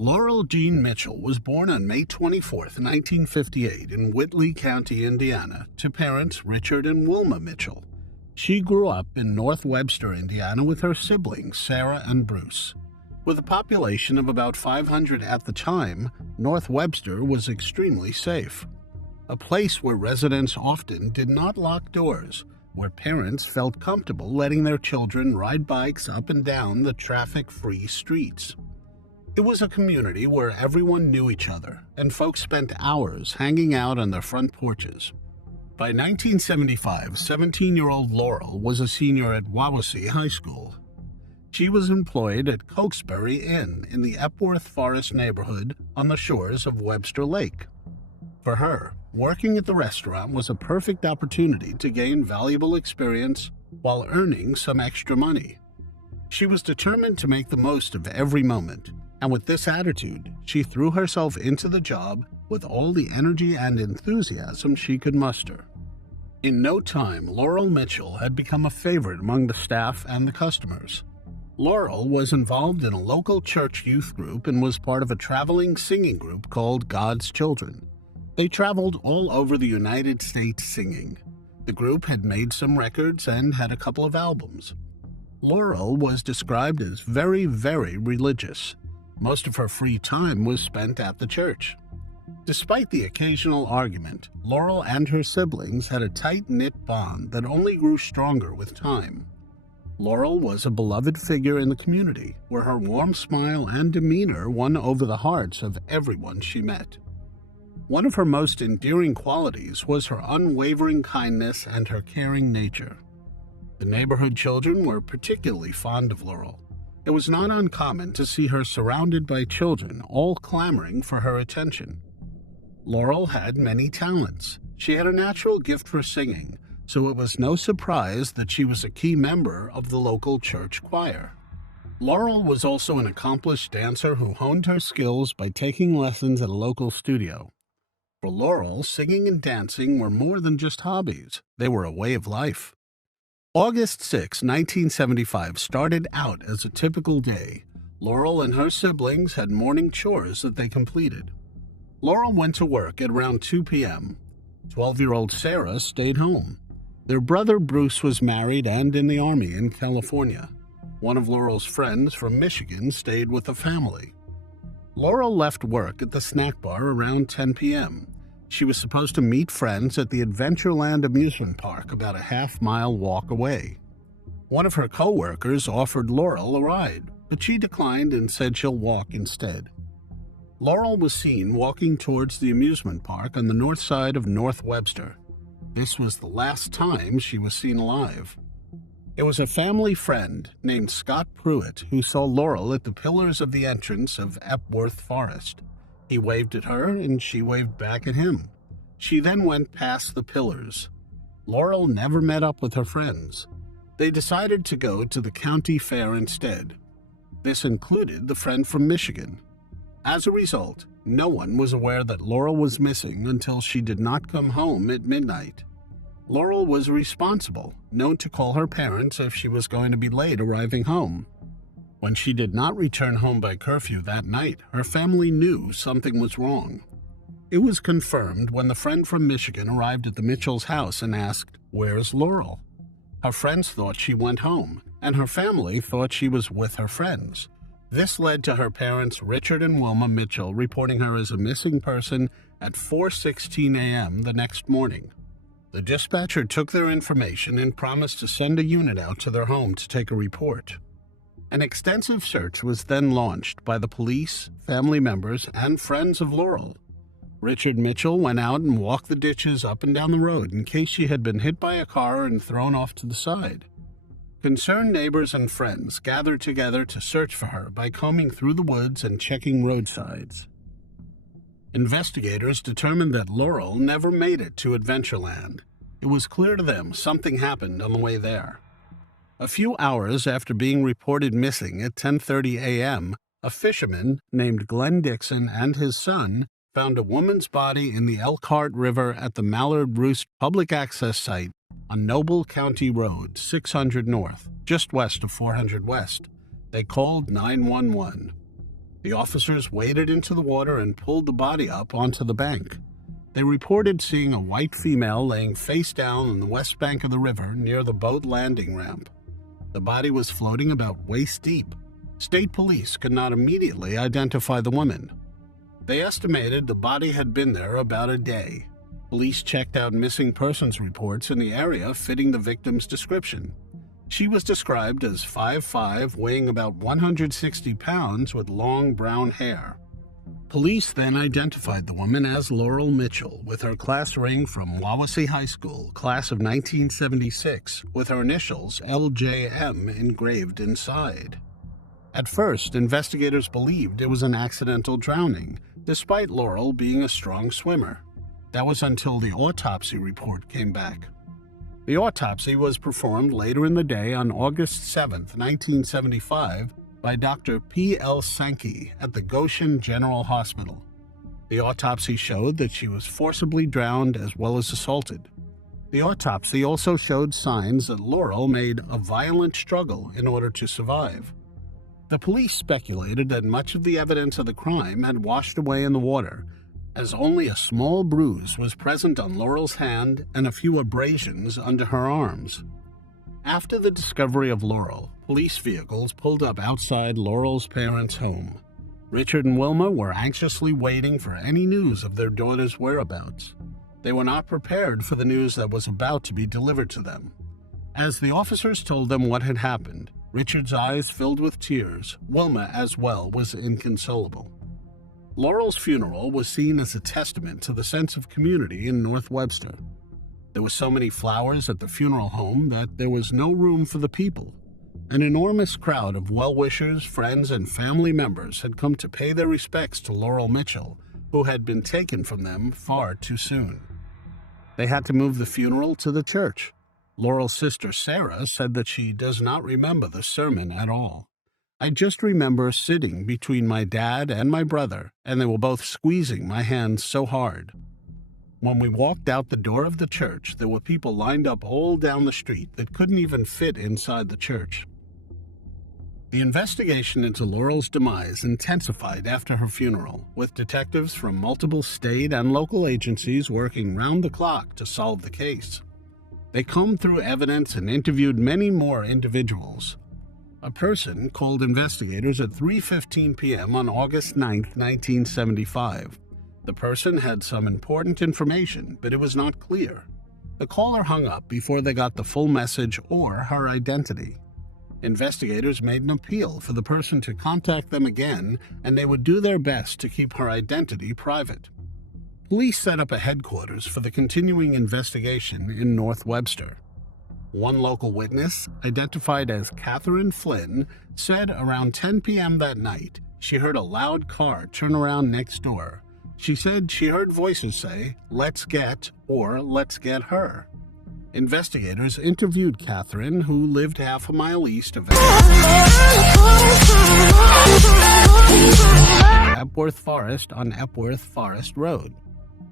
Laurel Jean Mitchell was born on May 24, 1958, in Whitley County, Indiana, to parents Richard and Wilma Mitchell. She grew up in North Webster, Indiana, with her siblings Sarah and Bruce. With a population of about 500 at the time, North Webster was extremely safe. A place where residents often did not lock doors, where parents felt comfortable letting their children ride bikes up and down the traffic-free streets. It was a community where everyone knew each other, and folks spent hours hanging out on their front porches. By 1975, 17-year-old Laurel was a senior at Wawasee High School. She was employed at Cokesbury Inn in the Epworth Forest neighborhood on the shores of Webster Lake. For her, working at the restaurant was a perfect opportunity to gain valuable experience while earning some extra money. She was determined to make the most of every moment, and with this attitude, she threw herself into the job with all the energy and enthusiasm she could muster. In no time, Laurel Mitchell had become a favorite among the staff and the customers. Laurel was involved in a local church youth group and was part of a traveling singing group called God's Children. They traveled all over the United States singing. The group had made some records and had a couple of albums. Laurel was described as very, very religious. Most of her free time was spent at the church. Despite the occasional argument, Laurel and her siblings had a tight-knit bond that only grew stronger with time. Laurel was a beloved figure in the community, where her warm smile and demeanor won over the hearts of everyone she met. One of her most endearing qualities was her unwavering kindness and her caring nature. The neighborhood children were particularly fond of Laurel. It was not uncommon to see her surrounded by children, all clamoring for her attention. Laurel had many talents. She had a natural gift for singing, so it was no surprise that she was a key member of the local church choir. Laurel was also an accomplished dancer who honed her skills by taking lessons at a local studio. For Laurel, singing and dancing were more than just hobbies. They were a way of life. August 6, 1975 started out as a typical day. Laurel and her siblings had morning chores that they completed. Laurel went to work at around 2 p.m. 12-year-old Sarah stayed home. Their brother Bruce was married and in the Army in California. One of Laurel's friends from Michigan stayed with the family. Laurel left work at the snack bar around 10 p.m. She was supposed to meet friends at the Adventureland amusement park about a half-mile walk away. One of her co-workers offered Laurel a ride, but she declined and said she'll walk instead. Laurel was seen walking towards the amusement park on the north side of North Webster. This was the last time she was seen alive. It was a family friend named Scott Pruitt who saw Laurel at the pillars of the entrance of Epworth Forest. He waved at her, and she waved back at him. She then went past the pillars. Laurel never met up with her friends. They decided to go to the county fair instead. This included the friend from Michigan. As a result, no one was aware that Laurel was missing until she did not come home at midnight. Laurel was responsible, known to call her parents if she was going to be late arriving home. When she did not return home by curfew that night, her family knew something was wrong. It was confirmed when the friend from Michigan arrived at the Mitchell's house and asked, "Where's Laurel?" Her friends thought she went home, and her family thought she was with her friends. This led to her parents, Richard and Wilma Mitchell, reporting her as a missing person at 4:16 a.m. the next morning. The dispatcher took their information and promised to send a unit out to their home to take a report. An extensive search was then launched by the police, family members, and friends of Laurel. Richard Mitchell went out and walked the ditches up and down the road in case she had been hit by a car and thrown off to the side. Concerned neighbors and friends gathered together to search for her by combing through the woods and checking roadsides. Investigators determined that Laurel never made it to Adventureland. It was clear to them something happened on the way there. A few hours after being reported missing at 10:30 a.m., a fisherman named Glenn Dixon and his son found a woman's body in the Elkhart River at the Mallard Roost public access site on Noble County Road, 600 North, just west of 400 West. They called 911. The officers waded into the water and pulled the body up onto the bank. They reported seeing a white female laying face down on the west bank of the river near the boat landing ramp. The body was floating about waist deep. State police could not immediately identify the woman. They estimated the body had been there about a day. Police checked out missing persons reports in the area fitting the victim's description. She was described as 5'5", weighing about 160 pounds with long brown hair. Police then identified the woman as Laurel Mitchell with her class ring from Wawasee High School, class of 1976, with her initials LJM engraved inside. At first, investigators believed it was an accidental drowning, despite Laurel being a strong swimmer. That was until the autopsy report came back. The autopsy was performed later in the day on August 7, 1975, by Dr. P.L. Sankey at the Goshen General Hospital. The autopsy showed that she was forcibly drowned as well as assaulted. The autopsy also showed signs that Laurel made a violent struggle in order to survive. The police speculated that much of the evidence of the crime had washed away in the water, as only a small bruise was present on Laurel's hand and a few abrasions under her arms. After the discovery of Laurel, police vehicles pulled up outside Laurel's parents' home. Richard and Wilma were anxiously waiting for any news of their daughter's whereabouts. They were not prepared for the news that was about to be delivered to them. As the officers told them what had happened, Richard's eyes filled with tears. Wilma, as well, was inconsolable. Laurel's funeral was seen as a testament to the sense of community in North Webster. There were so many flowers at the funeral home that there was no room for the people. An enormous crowd of well-wishers, friends, and family members had come to pay their respects to Laurel Mitchell, who had been taken from them far too soon. They had to move the funeral to the church. Laurel's sister Sarah said that she does not remember the sermon at all. I just remember sitting between my dad and my brother, and they were both squeezing my hand so hard. When we walked out the door of the church, there were people lined up all down the street that couldn't even fit inside the church. The investigation into Laurel's demise intensified after her funeral, with detectives from multiple state and local agencies working round the clock to solve the case. They combed through evidence and interviewed many more individuals. A person called investigators at 3:15 p.m. on August 9, 1975. The person had some important information, but it was not clear. The caller hung up before they got the full message or her identity. Investigators made an appeal for the person to contact them again, and they would do their best to keep her identity private. Police set up a headquarters for the continuing investigation in North Webster. One local witness, identified as Catherine Flynn, said around 10 p.m. that night she heard a loud car turn around next door. She said she heard voices say, "Let's get," or "Let's get her." Investigators interviewed Catherine, who lived half a mile east of Epworth Forest on Epworth Forest Road.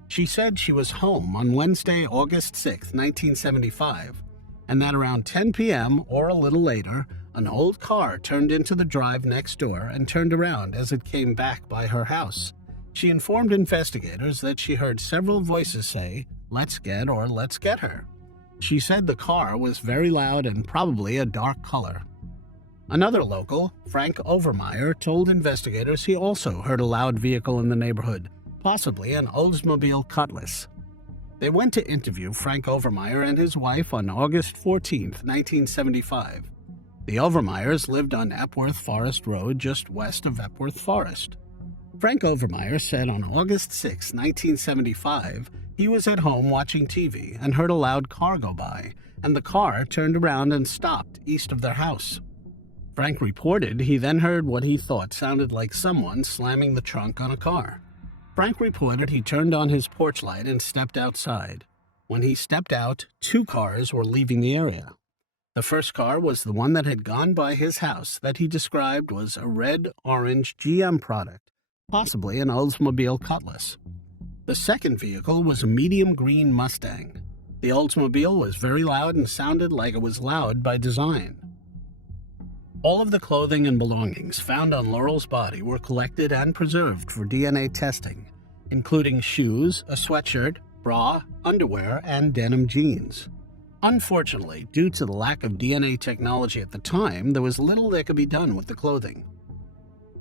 She said she was home on Wednesday, August 6, 1975, and that around 10 p.m. or a little later, an old car turned into the drive next door and turned around as it came back by her house. She informed investigators that she heard several voices say, "Let's get," or "Let's get her." She said the car was very loud and probably a dark color. Another local, Frank Overmeyer, told investigators he also heard a loud vehicle in the neighborhood, possibly an Oldsmobile Cutlass. They went to interview Frank Overmeyer and his wife on August 14, 1975. The Overmeyers lived on Epworth Forest Road just west of Epworth Forest. Frank Overmeyer said on August 6, 1975, he was at home watching TV and heard a loud car go by, and the car turned around and stopped east of their house. Frank reported he then heard what he thought sounded like someone slamming the trunk on a car. Frank reported he turned on his porch light and stepped outside. When he stepped out, 2 cars were leaving the area. The first car was the one that had gone by his house that he described was a red-orange GM product, possibly an Oldsmobile Cutlass. The second vehicle was a medium green Mustang. The Oldsmobile was very loud and sounded like it was loud by design. All of the clothing and belongings found on Laurel's body were collected and preserved for DNA testing, including shoes, a sweatshirt, bra, underwear, and denim jeans. Unfortunately, due to the lack of DNA technology at the time, there was little that could be done with the clothing.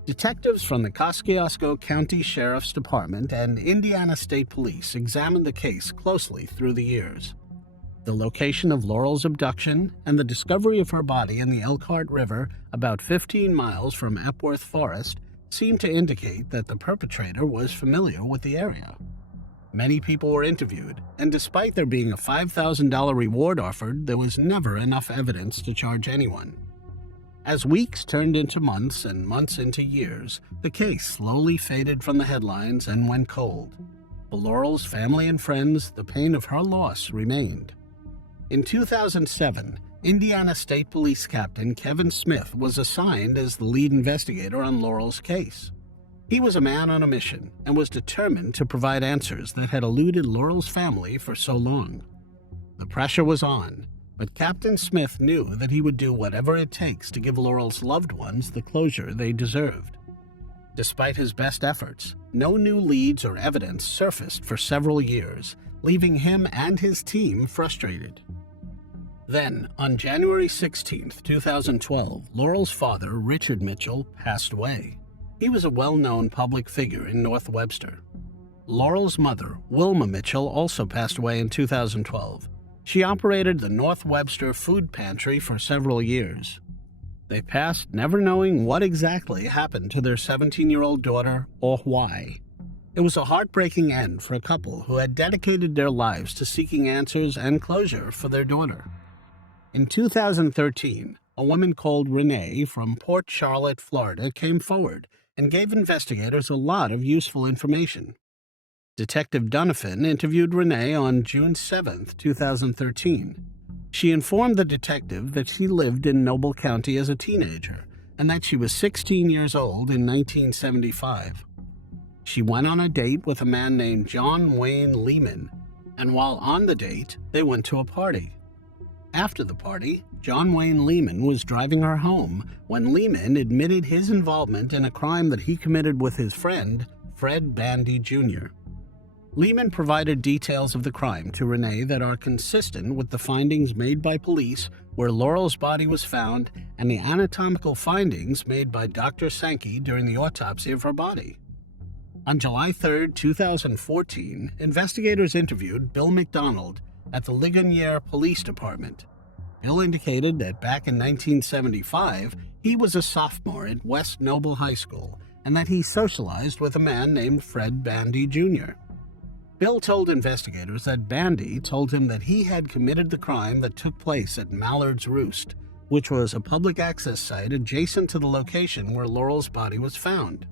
Detectives from the Kosciuszko County Sheriff's Department and Indiana State Police examined the case closely through the years. The location of Laurel's abduction and the discovery of her body in the Elkhart River about 15 miles from Epworth Forest seemed to indicate that the perpetrator was familiar with the area. Many people were interviewed, and despite there being a $5,000 reward offered, there was never enough evidence to charge anyone. As weeks turned into months and months into years, the case slowly faded from the headlines and went cold. For Laurel's family and friends, the pain of her loss remained. In 2007, Indiana State Police Captain Kevin Smith was assigned as the lead investigator on Laurel's case. He was a man on a mission and was determined to provide answers that had eluded Laurel's family for so long. The pressure was on, but Captain Smith knew that he would do whatever it takes to give Laurel's loved ones the closure they deserved. Despite his best efforts, no new leads or evidence surfaced for several years, leaving him and his team frustrated. Then, on January 16, 2012, Laurel's father, Richard Mitchell, passed away. He was a well-known public figure in North Webster. Laurel's mother, Wilma Mitchell, also passed away in 2012. She operated the North Webster Food Pantry for several years. They passed never knowing what exactly happened to their 17-year-old daughter or why. It was a heartbreaking end for a couple who had dedicated their lives to seeking answers and closure for their daughter. In 2013, a woman called Renee from Port Charlotte, Florida, came forward and gave investigators a lot of useful information. Detective Donovan interviewed Renee on June 7, 2013. She informed the detective that she lived in Noble County as a teenager and that she was 16 years old in 1975. She went on a date with a man named John Wayne Lehman, and while on the date, they went to a party. After the party, John Wayne Lehman was driving her home when Lehman admitted his involvement in a crime that he committed with his friend, Fred Bandy Jr. Lehman provided details of the crime to Renee that are consistent with the findings made by police where Laurel's body was found and the anatomical findings made by Dr. Sankey during the autopsy of her body. On July 3, 2014, investigators interviewed Bill McDonald at the Ligonier Police Department. Bill indicated that back in 1975, he was a sophomore at West Noble High School and that he socialized with a man named Fred Bandy Jr. Bill told investigators that Bandy told him that he had committed the crime that took place at Mallard's Roost, which was a public access site adjacent to the location where Laurel's body was found.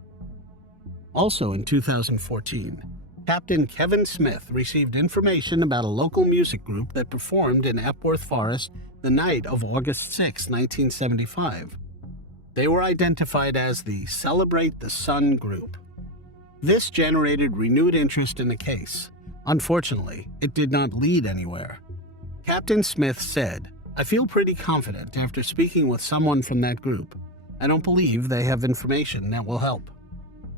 Also in 2014, Captain Kevin Smith received information about a local music group that performed in Epworth Forest the night of August 6, 1975. They were identified as the Celebrate the Sun group. This generated renewed interest in the case. Unfortunately, it did not lead anywhere. Captain Smith said, "I feel pretty confident after speaking with someone from that group. I don't believe they have information that will help."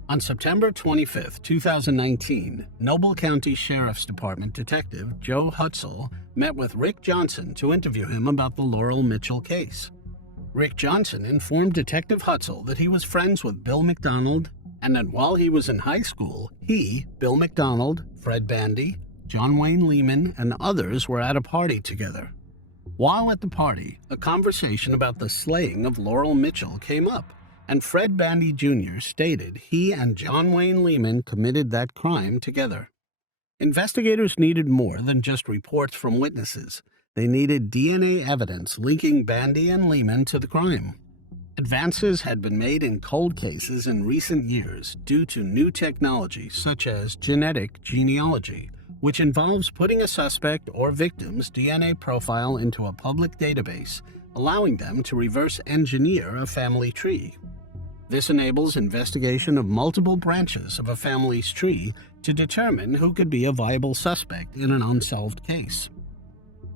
On September 25, 2019, Noble County Sheriff's Department Detective Joe Hutzel met with Rick Johnson to interview him about the Laurel Mitchell case. Rick Johnson informed Detective Hutzel that he was friends with Bill McDonald and that while he was in high school, he, Bill McDonald, Fred Bandy, John Wayne Lehman, and others were at a party together. While at the party, a conversation about the slaying of Laurel Mitchell came up, and Fred Bandy Jr. stated he and John Wayne Lehman committed that crime together. Investigators needed more than just reports from witnesses. They needed DNA evidence linking Bandy and Lehman to the crime. Advances had been made in cold cases in recent years due to new technology such as genetic genealogy, which involves putting a suspect or victim's DNA profile into a public database, allowing them to reverse engineer a family tree. This enables investigation of multiple branches of a family's tree to determine who could be a viable suspect in an unsolved case.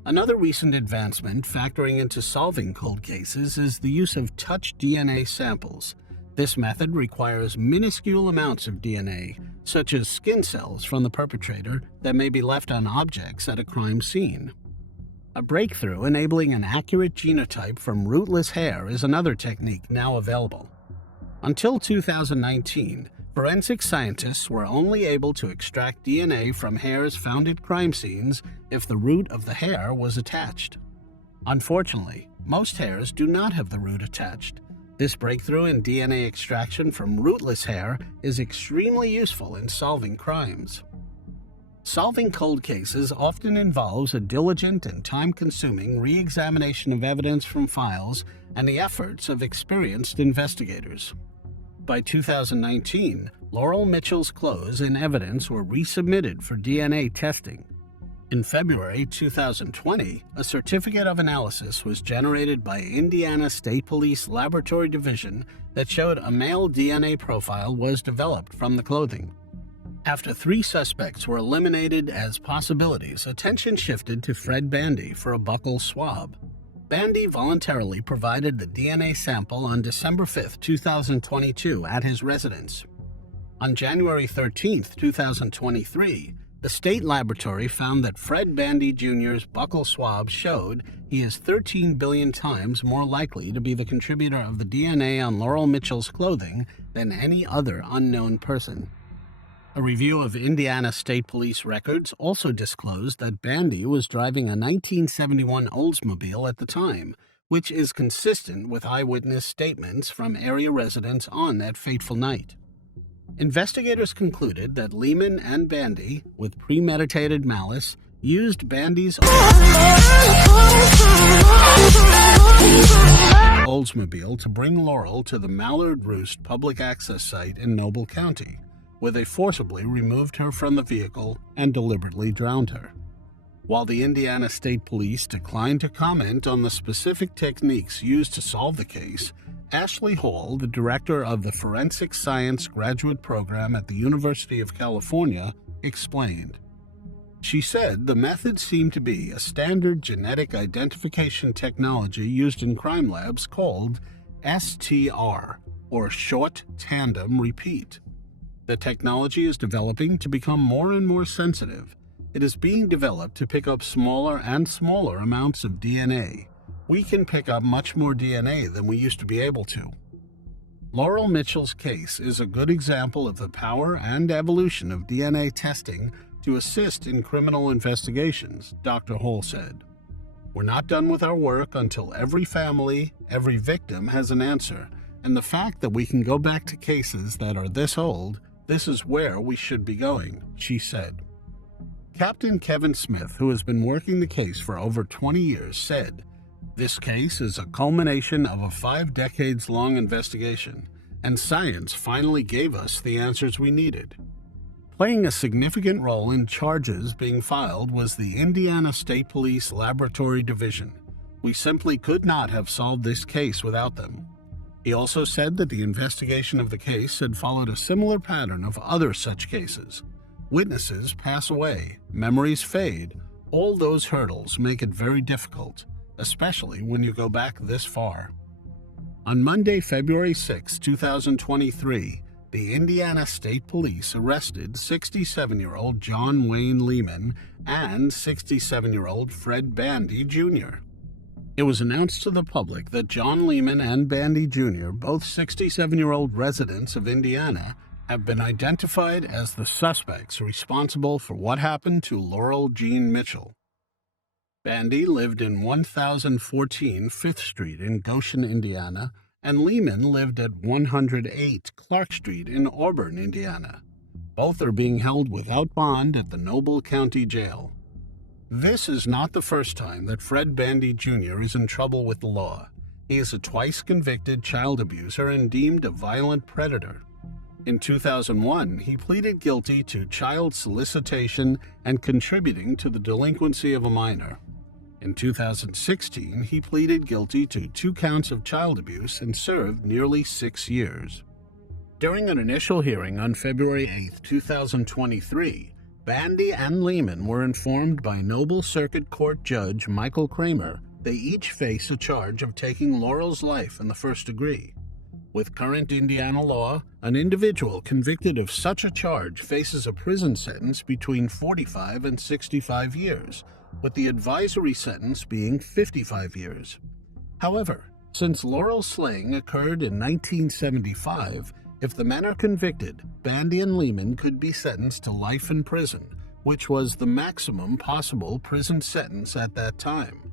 Another recent advancement factoring into solving cold cases is the use of touch DNA samples. This method requires minuscule amounts of DNA, such as skin cells from the perpetrator, that may be left on objects at a crime scene. A breakthrough enabling an accurate genotype from rootless hair is another technique now available. Until 2019, forensic scientists were only able to extract DNA from hairs found at crime scenes if the root of the hair was attached. Unfortunately, most hairs do not have the root attached. This breakthrough in DNA extraction from rootless hair is extremely useful in solving crimes. Solving cold cases often involves a diligent and time-consuming re-examination of evidence from files and the efforts of experienced investigators. By 2019, Laurel Mitchell's clothes and evidence were resubmitted for DNA testing. In February 2020, a certificate of analysis was generated by Indiana State Police Laboratory Division that showed a male DNA profile was developed from the clothing. After 3 suspects were eliminated as possibilities, attention shifted to Fred Bandy for a buccal swab. Bandy voluntarily provided the DNA sample on December 5, 2022 at his residence. On January 13, 2023, the state laboratory found that Fred Bandy Jr.'s buccal swab showed he is 13 billion times more likely to be the contributor of the DNA on Laurel Mitchell's clothing than any other unknown person. A review of Indiana State Police records also disclosed that Bandy was driving a 1971 Oldsmobile at the time, which is consistent with eyewitness statements from area residents on that fateful night. Investigators concluded that Lehman and Bandy, with premeditated malice, used Bandy's Oldsmobile to bring Laurel to the Mallard Roost public access site in Noble County, where they forcibly removed her from the vehicle and deliberately drowned her. While the Indiana State Police declined to comment on the specific techniques used to solve the case, Ashley Hall, the director of the Forensic Science Graduate Program at the University of California, explained. She said the method seemed to be a standard genetic identification technology used in crime labs called STR, or Short Tandem Repeat. The technology is developing to become more and more sensitive. It is being developed to pick up smaller and smaller amounts of DNA. We can pick up much more DNA than we used to be able to. Laurel Mitchell's case is a good example of the power and evolution of DNA testing to assist in criminal investigations, Dr. Hall said. We're not done with our work until every family, every victim has an answer, and the fact that we can go back to cases that are this old, this is where we should be going, she said. Captain Kevin Smith, who has been working the case for over 20 years, said, "This case is a culmination of a 5-decades-long investigation, and science finally gave us the answers we needed." Playing a significant role in charges being filed was the Indiana State Police Laboratory Division. We simply could not have solved this case without them. He also said that the investigation of the case had followed a similar pattern of other such cases. Witnesses pass away, memories fade. All those hurdles make it very difficult, especially when you go back this far. On Monday, February 6, 2023, the Indiana State Police arrested 67-year-old John Wayne Lehman and 67-year-old Fred Bandy Jr. It was announced to the public that John Lehman and Bandy Jr., both 67-year-old residents of Indiana, have been identified as the suspects responsible for what happened to Laurel Jean Mitchell. Bandy lived in 1014 5th Street in Goshen, Indiana, and Lehman lived at 108 Clark Street in Auburn, Indiana. Both are being held without bond at the Noble County Jail. This is not the first time that Fred Bandy Jr. is in trouble with the law. He is a twice-convicted child abuser and deemed a violent predator. In 2001, he pleaded guilty to child solicitation and contributing to the delinquency of a minor. In 2016, he pleaded guilty to 2 counts of child abuse and served nearly 6 years. During an initial hearing on February 8, 2023, Bandy and Lehman were informed by Noble Circuit Court Judge Michael Kramer they each face a charge of taking Laurel's life in the first degree. With current Indiana law, an individual convicted of such a charge faces a prison sentence between 45 and 65 years, with the advisory sentence being 55 years. However, since Laurel's slaying occurred in 1975, if the men are convicted, Bandy and Lehman could be sentenced to life in prison, which was the maximum possible prison sentence at that time.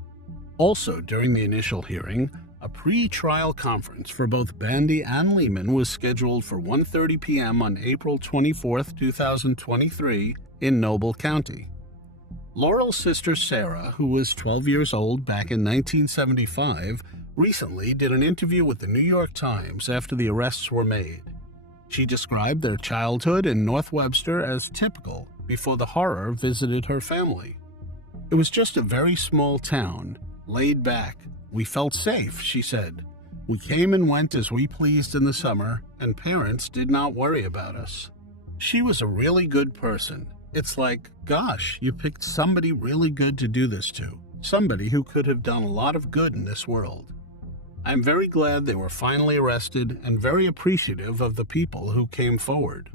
Also, during the initial hearing, a pre-trial conference for both Bandy and Lehman was scheduled for 1:30 p.m. on April 24, 2023, in Noble County. Laurel's sister Sarah, who was 12 years old back in 1975, recently did an interview with the New York Times after the arrests were made. She described their childhood in North Webster as typical before the horror visited her family. It was just a very small town, laid back. We felt safe, she said. We came and went as we pleased in the summer, and parents did not worry about us. She was a really good person. It's like, gosh, you picked somebody really good to do this to, somebody who could have done a lot of good in this world. I'm very glad they were finally arrested and very appreciative of the people who came forward.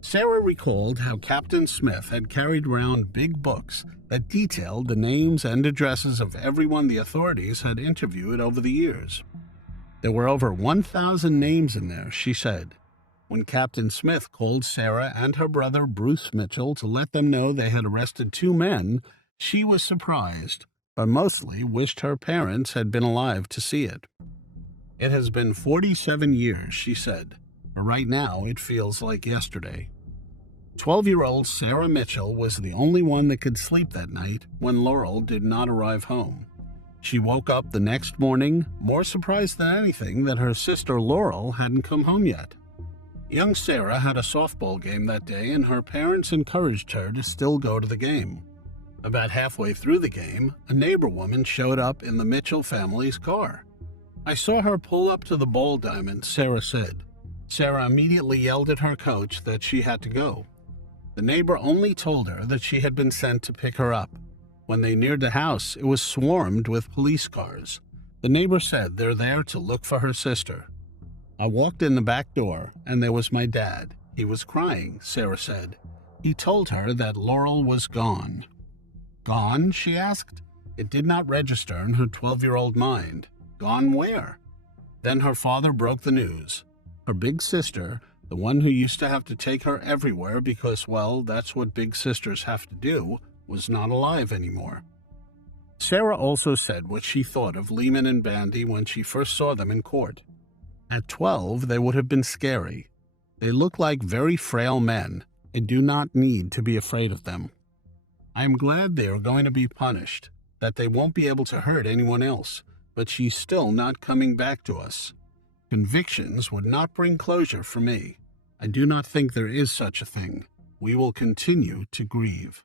Sarah recalled how Captain Smith had carried around big books that detailed the names and addresses of everyone the authorities had interviewed over the years. There were over 1,000 names in there, she said. When Captain Smith called Sarah and her brother Bruce Mitchell to let them know they had arrested 2 men, she was surprised, but mostly wished her parents had been alive to see it. It has been 47 years, she said, but right now it feels like yesterday. 12-year-old Sarah Mitchell was the only one that could sleep that night when Laurel did not arrive home. She woke up the next morning, more surprised than anything that her sister Laurel hadn't come home yet. Young Sarah had a softball game that day, and her parents encouraged her to still go to the game. About halfway through the game, a neighbor woman showed up in the Mitchell family's car. I saw her pull up to the ball diamond, Sarah said. Sarah immediately yelled at her coach that she had to go. The neighbor only told her that she had been sent to pick her up. When they neared the house, it was swarmed with police cars. The neighbor said they're there to look for her sister. I walked in the back door, and there was my dad. He was crying, Sarah said. He told her that Laurel was gone. Gone, she asked. It did not register in her 12-year-old mind. Gone where? Then her father broke the news. Her big sister, the one who used to have to take her everywhere because, well, that's what big sisters have to do, was not alive anymore. Sarah also said what she thought of Lehman and Bandy when she first saw them in court. At 12, they would have been scary. They look like very frail men and do not need to be afraid of them. I am glad they are going to be punished, that they won't be able to hurt anyone else, but she's still not coming back to us. Convictions would not bring closure for me. I do not think there is such a thing. We will continue to grieve.